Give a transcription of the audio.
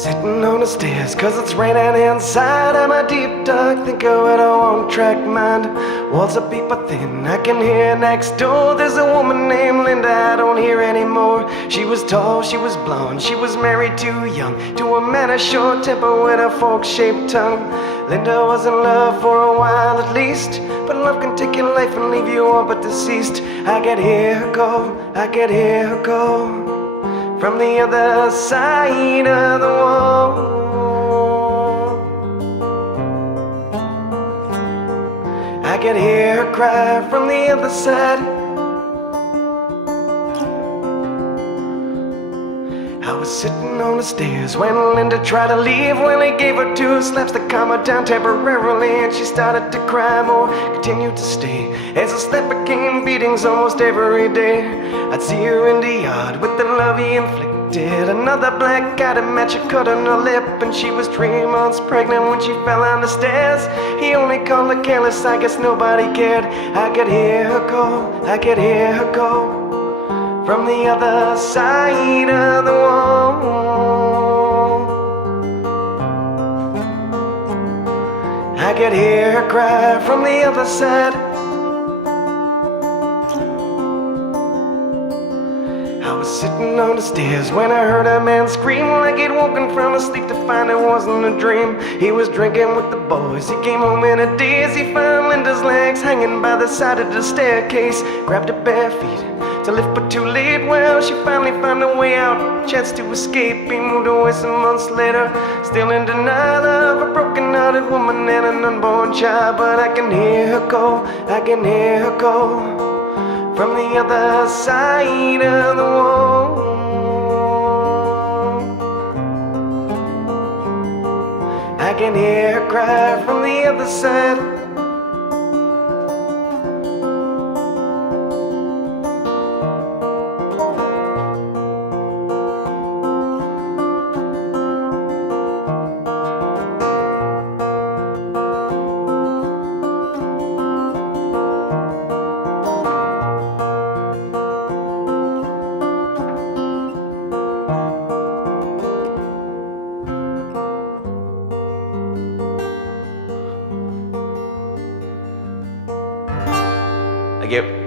Sitting on the stairs, cause it's raining inside. I'm a deep dark thinker with a one-track mind. Walls are paper thin, I can hear next door. There's a woman named Linda, I don't hear anymore. She was tall, she was blonde, she was married too young to a man of short temper with a fork-shaped tongue. Linda was in love for a while at least, but love can take your life and leave you all but deceased. I could hear her go, I could hear her go from the other side of the wall. I could hear her cry from the other side. I was sitting on the stairs when Linda tried to leave. Well, he gave her 2 slaps to calm her down temporarily, and she started to cry more, continued to stay, as the slap became beatings almost every day. I'd see her in the yard with the love he inflicted, another black eye to match a cut on her lip, and she was 3 months pregnant when she fell down the stairs. He only called her careless, I guess nobody cared. I could hear her go, I could hear her go from the other side of the wall. I could hear her cry from the other side. I was sitting on the stairs when I heard a man scream like he'd woken from a sleep to find it wasn't a dream. He was drinking with the boys, he came home in a daze. He found Linda's legs hanging by the side of the staircase, grabbed her bare feet to lift, but too late. Well, she finally found a way out, chance to escape. He moved away some months later, still in denial of a broken-hearted woman and an unborn child. But I can hear her go, I can hear her go from the other side of the wall. I can hear her cry from the other side. Thank you.